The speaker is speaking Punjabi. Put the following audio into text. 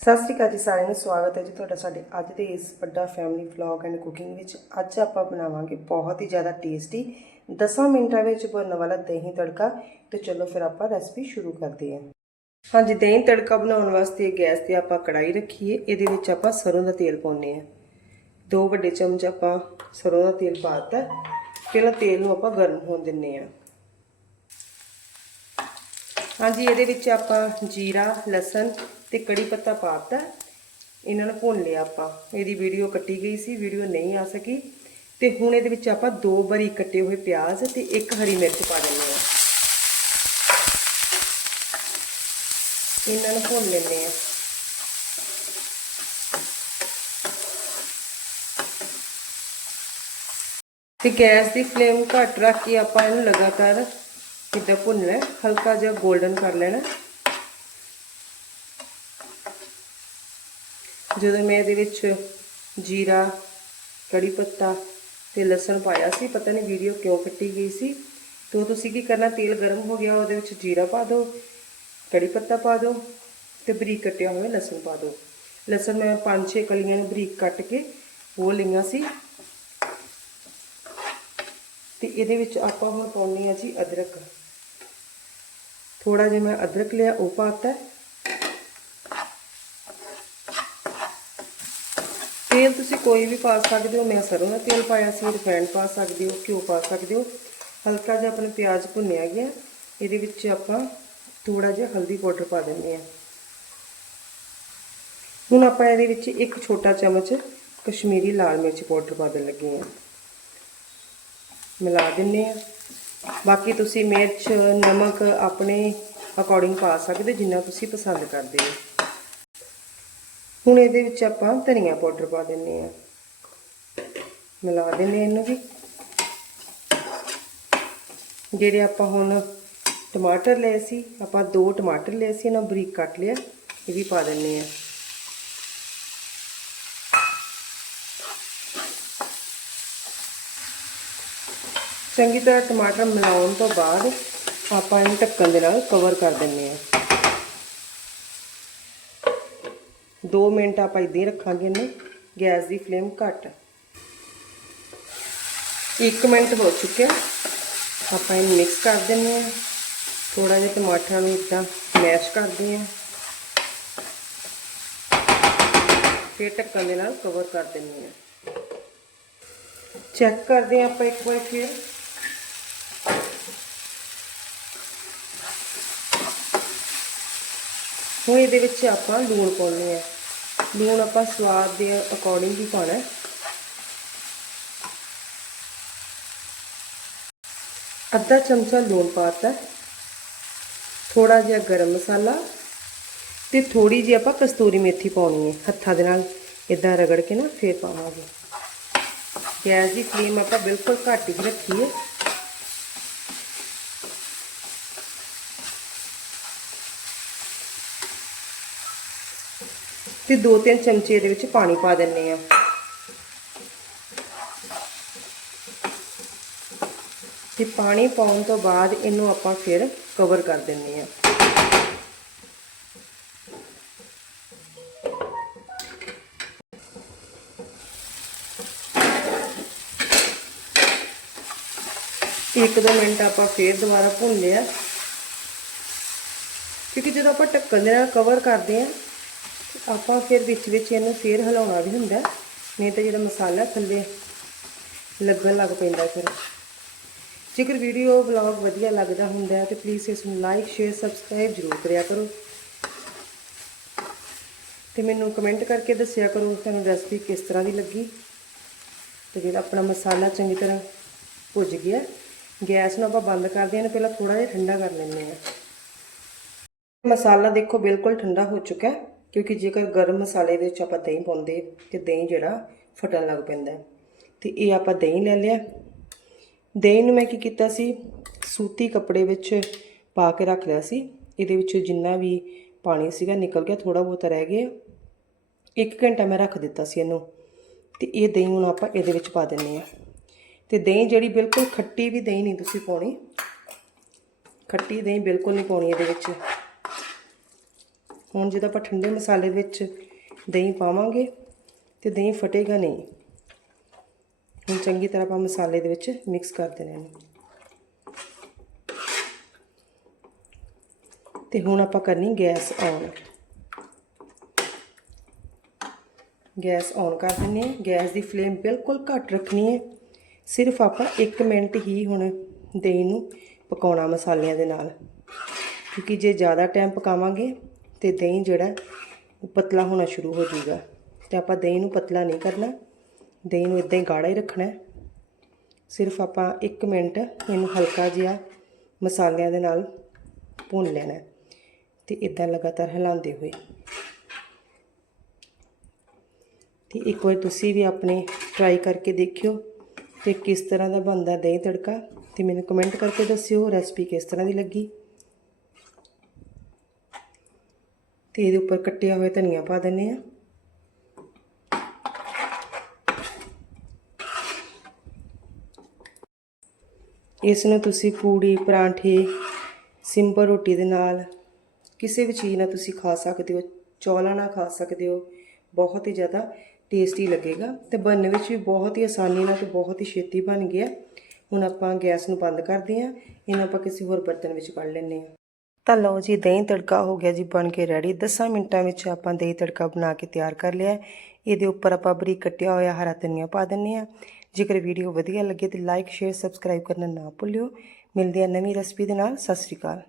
ਸਤਿ ਸ਼੍ਰੀ ਅਕਾਲ ਜੀ ਸਾਰਿਆਂ ਨੂੰ, ਸਵਾਗਤ ਹੈ ਜੀ ਤੁਹਾਡਾ ਸਾਡੇ ਅੱਜ ਦੇ ਇਸ ਵੱਡਾ ਫੈਮਿਲੀ ਵਲੌਗ ਐਂਡ ਕੁਕਿੰਗ ਵਿੱਚ। ਅੱਜ ਆਪਾਂ ਬਣਾਵਾਂਗੇ ਬਹੁਤ ਹੀ ਜ਼ਿਆਦਾ ਟੇਸਟੀ 10 ਮਿੰਟਾਂ ਵਿੱਚ ਬਣਨ ਵਾਲਾ ਦਹੀਂ ਤੜਕਾ। ਤੇ ਚਲੋ ਫਿਰ ਆਪਾਂ ਰੈਸਪੀ ਸ਼ੁਰੂ ਕਰਦੇ ਹਾਂ। ਹਾਂਜੀ, ਦਹੀਂ ਤੜਕਾ ਬਣਾਉਣ ਵਾਸਤੇ ਗੈਸ ਤੇ ਆਪਾਂ ਕੜਾਈ ਰੱਖੀਏ। ਇਹਦੇ ਵਿੱਚ ਆਪਾਂ ਸਰੋਂ ਦਾ ਤੇਲ ਪਾਉਨੇ ਆ ਦੋ ਵੱਡੇ ਚਮਚ ਆਪਾਂ ਸਰੋਂ ਦਾ ਤੇਲ ਪਾਤਾ ਪਹਿਲਾਂ ਤੇਲ ਨੂੰ ਆਪਾਂ ਗਰਮ ਹੋਣ ਦਿੰਨੇ ਆ ਹਾਂਜੀ, ਇਹਦੇ ਵਿੱਚ ਆਪਾਂ ਜੀਰਾ, ਲਸਣ ਤੇ ਕੜੀ ਪੱਤਾ ਪਾਤਾ। ਇਹਨਾਂ ਨੂੰ ਭੁੰਨ ਲਿਆ ਆਪਾਂ। ਇਹਦੀ ਵੀਡੀਓ ਕੱਟੀ ਗਈ ਸੀ ਵੀਡੀਓ ਨਹੀਂ ਆ ਸਕੀ। ਤੇ ਹੁਣ ਇਹਦੇ ਵਿੱਚ ਆਪਾਂ ਦੋ ਬਰੀ ਕੱਟੇ ਹੋਏ ਪਿਆਜ਼ ਤੇ ਇੱਕ ਹਰੀ ਮਿਰਚ ਪਾ ਦਿੰਦੇ ਆ ਇਹਨਾਂ ਨੂੰ ਭੁੰਨ ਲੈਂਦੇ ਆ ਤੇ ਗੈਸ ਦੀ ਫਲੇਮ ਘੱਟ ਰੱਖ ਕੇ ਆਪਾਂ ਇਹਨੂੰ ਲਗਾਤਾਰ ਕਿੱਦਾਂ ਭੁੰਨਣਾ ਹੈ, ਹਲਕਾ ਜਿਹਾ 골ਡਨ ਕਰ ਲੈਣਾ ਜਦੋਂ ਮੈਂ ਇਹਦੇ ਵਿੱਚ ਜੀਰਾ, ਕੜੀ ਪੱਤਾ ਤੇ ਲਸਣ ਪਾਇਆ ਸੀ, ਪਤਾ ਨਹੀਂ ਵੀਡੀਓ ਕਿਉਂ ਕੱਟੀ ਗਈ ਸੀ, ਤੋ ਤੁਸੀਂ ਕੀ ਕਰਨਾ, ਤੇਲ ਗਰਮ ਹੋ ਗਿਆ, ਉਹਦੇ ਵਿੱਚ ਜੀਰਾ ਪਾ ਦਿਓ, ਕੜੀ ਪੱਤਾ ਪਾ ਦਿਓ ਤੇ ਬਰੀਕ ਕੱਟਿਆ ਹੋਇਆ ਲਸਣ ਪਾ ਦਿਓ। ਲਸਣ ਮੈਂ 5-6 ਕਲੀਆਂ ਨੂੰ ਬਰੀਕ ਕੱਟ ਕੇ ਉਹ ਲਈਆਂ ਸੀ। ਤੇ ਇਹਦੇ ਵਿੱਚ ਆਪਾਂ ਹੁਣ ਪਾਉਣੀ ਆ ਜੀ ਅਦਰਕ। ਥੋੜਾ ਜਿਹਾ ਮੈਂ ਅਦਰਕ ਲਿਆ, ਉਹ ਪਾਤਾ ਤੇਲ ਤੁਸੀਂ ਕੋਈ ਵੀ ਪਾ ਸਕਦੇ ਹੋ, ਮੈਂ ਸਰੋਂ ਦਾ ਤੇਲ ਪਾਇਆ ਸੀ ਰਿਫਾਈਂਡ ਪਾ ਸਕਦੇ ਹੋ, ਘਿਓ ਪਾ ਸਕਦੇ ਹੋ। ਹਲਕਾ ਜਿਹਾ ਆਪਣਾ ਪਿਆਜ਼ ਭੁੰਨਿਆ ਗਿਆ। ਇਹਦੇ ਵਿੱਚ ਆਪਾਂ ਥੋੜਾ ਜਿਹਾ ਹਲਦੀ ਪਾਊਡਰ ਪਾ ਦਿੰਦੇ ਆ ਹੁਣ ਆਪਾਂ ਇਹਦੇ ਵਿੱਚ ਇੱਕ ਛੋਟਾ ਚਮਚ ਕਸ਼ਮੀਰੀ ਲਾਲ ਮਿਰਚ ਪਾਊਡਰ ਪਾ ਦੇਣ ਲੱਗੇ ਆ ਮਿਲਾ ਦਿੰਨੇ ਆ ਬਾਕੀ ਤੁਸੀਂ ਮਿਰਚ, ਨਮਕ ਆਪਣੇ ਅਕੋਰਡਿੰਗ ਪਾ ਸਕਦੇ, ਜਿੰਨਾ ਤੁਸੀਂ ਪਸੰਦ ਕਰਦੇ ਹੋ। ਹੁਣ ਇਹਦੇ ਵਿੱਚ ਆਪਾਂ ਧਨੀਆ ਪਾਊਡਰ ਪਾ ਦਿੰਨੇ ਆ ਮਿਲਾ ਦਿੰਨੇ ਇਹਨੂੰ ਵੀ। ਜਿਹੜੇ ਆਪਾਂ ਹੁਣ ਟਮਾਟਰ ਲਏ ਸੀ, ਆਪਾਂ ਦੋ ਟਮਾਟਰ ਲਏ ਸੀ, ਇਹਨਾਂ ਬਰੀਕ ਕੱਟ ਲਿਆ, ਇਹ ਵੀ ਪਾ ਦਿੰਨੇ ਆ ਚੰਗੀ ਤਰ੍ਹਾਂ ਟਮਾਟਰ ਮਿਲਾਉਣ ਤੋਂ ਬਾਅਦ ਆਪਾਂ ਇਹਨੂੰ ਢੱਕਣ ਦੇ ਨਾਲ ਕਵਰ ਕਰ ਦਿੰਨੇ ਆ 2 ਮਿੰਟ ਆਪਾਂ ਇਦਾਂ ਹੀ ਰੱਖਾਂਗੇ ਇਹਨੂੰ ਗੈਸ ਦੀ ਫਲੇਮ ਘੱਟ 1 ਮਿੰਟ ਹੋ ਚੁੱਕਿਆ ਆਪਾਂ ਇਹਨੂੰ ਮਿਕਸ ਕਰ ਦਿੰਨੇ ਆ ਥੋੜਾ ਜਿਹਾ ਟਮਾਟਰਾਂ ਨੂੰ ਇਦਾਂ ਮੈਸ਼ ਕਰਦੇ ਆ ਫਿਰ ਢੱਕਣ ਦੇ ਨਾਲ ਕਵਰ ਕਰ ਦਿੰਨੇ ਆ ਚੈੱਕ ਕਰਦੇ ਆ ਆਪਾਂ ਇੱਕ ਵਾਰ ਫਿਰ ਹੁਣ ਇਹਦੇ ਵਿੱਚ ਆਪਾਂ ਲੂਣ ਪਾਉਣੇ ਆ। ਲੂਣ ਆਪਾਂ ਸਵਾਦ ਦੇ ਅਕੋਰਡਿੰਗ ਹੀ ਪਾਣਾ ਅੱਧਾ ਚਮਚਾ ਲੂਣ ਪਾਤਾ। ਥੋੜਾ ਜਿਹਾ ਗਰਮ ਮਸਾਲਾ ਤੇ ਥੋੜੀ ਜਿਹੀ ਆਪਾਂ ਕਸਤੂਰੀ ਮੇਥੀ ਪਾਉਣੀ ਹੈ ਹੱਥਾਂ ਦੇ ਨਾਲ। ਇਦਾਂ ਰਗੜ ਕੇ ਨਾ ਫੇਰ ਪਾਵਾਂਗੇ। ਗੈਸ ਦੀ ਫਲੇਮ ਆਪਾਂ ਬਿਲਕੁਲ ਘੱਟ ਹੀ ਰੱਖੀਏ ਤੇ ਦੋ ਤਿੰਨ ਚਮਚੇ ਇਹਦੇ ਵਿੱਚ ਪਾਣੀ ਪਾ ਦਿੰਨੇ ਆ ਤੇ ਪਾਣੀ ਪਾਉਣ ਤੋਂ ਬਾਅਦ ਇਹਨੂੰ ਆਪਾਂ ਫਿਰ ਕਵਰ ਕਰ ਦਿੰਨੇ ਆ ਇੱਕ ਦੋ ਮਿੰਟ ਆਪਾਂ ਫੇਰ ਦੁਬਾਰਾ ਭੁੰਨ ਲਿਆ। ਕਿਉਂਕਿ ਜਦੋਂ ਆਪਾਂ ਢੱਕਣ ਦੇ ਨਾਲ ਕਵਰ ਕਰਦੇ ਆ ਆਪਾਂ ਫਿਰ ਵਿੱਚ ਵਿੱਚ ਇਹਨੂੰ ਫੇਰ ਹਿਲਾਉਣਾ ਵੀ ਹੁੰਦਾ ਨਹੀਂ ਤਾਂ ਜਿਹੜਾ ਮਸਾਲਾ ਥੱਲੇ ਲੱਗਣ ਲੱਗ ਪੈਂਦਾ ਫਿਰ। ਜੇਕਰ ਵੀਡੀਓ ਵਲੌਗ ਵਧੀਆ ਲੱਗਦਾ ਹੁੰਦਾ ਤੇ ਪਲੀਜ਼ ਇਸ ਨੂੰ ਲਾਈਕ ਸ਼ੇਅਰ ਸਬਸਕ੍ਰਾਈਬ ਜ਼ਰੂਰ ਕਰਿਆ ਕਰੋ। ਤੇ ਮੈਨੂੰ ਕਮੈਂਟ ਕਰਕੇ ਦੱਸਿਆ ਕਰੋ ਤੁਹਾਨੂੰ ਰੈਸਪੀ ਕਿਸ ਤਰ੍ਹਾਂ ਦੀ ਲੱਗੀ। ਤੇ ਜਿਹੜਾ ਆਪਣਾ ਮਸਾਲਾ ਚੰਗੀ ਤਰ੍ਹਾਂ ਭੁੱਜ ਗਿਆ, ਗੈਸ ਨੂੰ ਆਪਾਂ ਬੰਦ ਕਰਦੇ ਹਾਂ ਪਹਿਲਾਂ ਥੋੜਾ ਜਿਹਾ ਠੰਡਾ ਕਰ ਲੈਂਦੇ ਹਾਂ। ਮਸਾਲਾ ਦੇਖੋ ਬਿਲਕੁਲ ਠੰਡਾ ਹੋ ਚੁੱਕਾ ਹੈ। ਕਿਉਂਕਿ ਜੇਕਰ ਗਰਮ ਮਸਾਲੇ ਦੇ ਵਿੱਚ ਆਪਾਂ ਦਹੀਂ ਪਾਉਂਦੇ ਤੇ ਦਹੀਂ ਜਿਹੜਾ ਫਟਣ ਲੱਗ ਪੈਂਦਾ ਤੇ ਇਹ ਆਪਾਂ ਦਹੀਂ ਲੈ ਲਿਆ। ਦਹੀਂ ਨੂੰ ਮੈਂ ਕੀ ਕੀਤਾ ਸੀ? ਸੂਤੀ ਕੱਪੜੇ ਵਿੱਚ ਪਾ ਕੇ ਰੱਖ ਲਿਆ ਸੀ। ਇਹਦੇ ਵਿੱਚ ਜਿੰਨਾ ਵੀ ਪਾਣੀ ਸੀਗਾ ਨਿਕਲ ਗਿਆ ਥੋੜਾ ਬਹੁਤ ਰਹਿ ਗਿਆ। ਇੱਕ ਘੰਟਾ ਮੈਂ ਰੱਖ ਦਿੱਤਾ ਸੀ ਇਹਨੂੰ। ਤੇ ਇਹ ਦਹੀਂ ਹੁਣ ਆਪਾਂ ਇਹਦੇ ਵਿੱਚ ਪਾ ਦਿੰਨੇ ਆ ਤੇ ਦਹੀਂ ਜਿਹੜੀ ਬਿਲਕੁਲ ਖੱਟੀ ਵੀ ਦਹੀਂ ਨਹੀਂ ਤੁਸੀਂ ਪਾਉਣੀ। ਖੱਟੀ ਦਹੀਂ ਬਿਲਕੁਲ ਨਹੀਂ ਪਾਉਣੀ ਇਹਦੇ ਵਿੱਚ। ਹੁਣ ਜਦੋਂ ਆਪਾਂ ਠੰਡੇ ਮਸਾਲੇ ਦੇ ਵਿੱਚ ਦਹੀਂ ਪਾਵਾਂਗੇ ਤੇ ਦਹੀਂ ਫਟੇਗਾ ਨਹੀਂ, ਹੁਣ ਚੰਗੀ ਤਰ੍ਹਾਂ ਆਪਾਂ ਮਸਾਲੇ ਦੇ ਵਿੱਚ ਮਿਕਸ ਕਰ ਦੇਣਾ ਇਹਨੂੰ ਤੇ ਹੁਣ ਆਪਾਂ ਕਰਨੀ ਗੈਸ ਔਨ। ਗੈਸ ਔਨ ਕਰ ਦਿੰਦੇ ਹਾਂ ਗੈਸ ਦੀ ਫਲੇਮ ਬਿਲਕੁਲ ਘੱਟ ਰੱਖਣੀ ਹੈ। ਸਿਰਫ ਆਪਾਂ 1 ਮਿੰਟ ਹੀ ਹੁਣ ਦਹੀਂ ਨੂੰ ਪਕਾਉਣਾ ਮਸਾਲਿਆਂ ਦੇ ਨਾਲ। ਕਿਉਂਕਿ ਜੇ ਜ਼ਿਆਦਾ ਟਾਈਮ ਪਕਾਵਾਂਗੇ ਤੇ ਦਹੀਂ ਜਿਹੜਾ ਉਹ ਪਤਲਾ ਹੋਣਾ ਸ਼ੁਰੂ ਹੋ ਜਾਊਗਾ। ਤੇ ਆਪਾਂ ਦਹੀਂ ਨੂੰ ਪਤਲਾ ਨਹੀਂ ਕਰਨਾ। ਦਹੀਂ ਨੂੰ ਇਦਾਂ ਹੀ ਗਾੜਾ ਹੀ ਰੱਖਣਾ ਸਿਰਫ ਆਪਾਂ 1 ਮਿੰਟ ਇਹਨੂੰ ਹਲਕਾ ਜਿਹਾ ਮਸਾਲਿਆਂ ਦੇ ਨਾਲ ਭੁੰਨ ਲੈਣਾ ਹੈ ਤੇ ਇਦਾਂ ਲਗਾਤਾਰ ਹਿਲਾਉਂਦੇ ਹੋਏ। ਤੇ ਇੱਕ ਵਾਰ ਤੁਸੀਂ ਵੀ ਆਪਣੇ ਟਰਾਈ ਕਰਕੇ ਦੇਖਿਓ ਤੇ ਕਿਸ ਤਰ੍ਹਾਂ ਦਾ ਬਣਦਾ ਦਹੀਂ ਤੜਕਾ। ਤੇ ਮੈਨੂੰ ਕਮੈਂਟ ਕਰਕੇ ਦੱਸਿਓ ਰੈਸਪੀ ਕਿਸ ਤਰ੍ਹਾਂ ਦੀ ਲੱਗੀ। ਤੇ ਇਹਦੇ ਉੱਪਰ ਕੱਟਿਆ ਹੋਇਆ ਧਨੀਆ ਪਾ ਦਿੰਨੇ ਆ ਇਸ ਨੂੰ ਤੁਸੀਂ ਪੂੜੀ, ਪਰਾਂਠੇ, ਸਿੰਪਲ ਰੋਟੀ ਦੇ ਨਾਲ ਕਿਸੇ ਵੀ ਚੀਜ਼ ਨਾਲ ਤੁਸੀਂ ਖਾ ਸਕਦੇ ਹੋ, ਚੌਲਾਂ ਨਾਲ ਖਾ ਸਕਦੇ ਹੋ, ਬਹੁਤ ਹੀ ਜ਼ਿਆਦਾ ਟੇਸਟੀ ਲੱਗੇਗਾ ਤੇ ਬਣਨ ਵਿੱਚ ਵੀ ਬਹੁਤ ਹੀ ਆਸਾਨੀ ਨਾਲ ਤੇ ਬਹੁਤ ਹੀ ਛੇਤੀ ਬਣ ਗਿਆ। ਹੁਣ ਆਪਾਂ ਗੈਸ ਨੂੰ ਬੰਦ ਕਰਦੇ ਹਾਂ, ਇਹਨੂੰ ਆਪਾਂ ਕਿਸੇ ਹੋਰ ਬਰਤਨ ਵਿੱਚ ਕੱਢ ਲੈਂਦੇ ਹਾਂ। ਤਾਂ ਲਓ ਜੀ, ਦਹੀਂ ਤੜਕਾ ਹੋ ਗਿਆ ਜੀ ਬਣ ਕੇ ਰੈਡੀ 10 ਮਿੰਟਾਂ ਵਿੱਚ ਆਪਾਂ ਦਹੀਂ ਤੜਕਾ ਬਣਾ ਕੇ ਤਿਆਰ ਕਰ ਲਿਆ ਇਹਦੇ ਉੱਪਰ ਆਪਾਂ ਬਰੀਕ ਕੱਟਿਆ ਹੋਇਆ ਹਰਾ ਧਨੀਆ ਪਾ ਦਿੰਨੇ ਆ ਜੇਕਰ ਵੀਡੀਓ ਵਧੀਆ ਲੱਗੇ ਤੇ ਲਾਈਕ ਸ਼ੇਅਰ ਸਬਸਕ੍ਰਾਈਬ ਕਰਨਾ ਨਾ ਭੁੱਲਿਓ। ਮਿਲਦੇ ਆ ਨਵੀਂ ਰੈਸਪੀ ਦੇ ਨਾਲ। ਸਤਿ ਸ਼੍ਰੀ ਅਕਾਲ।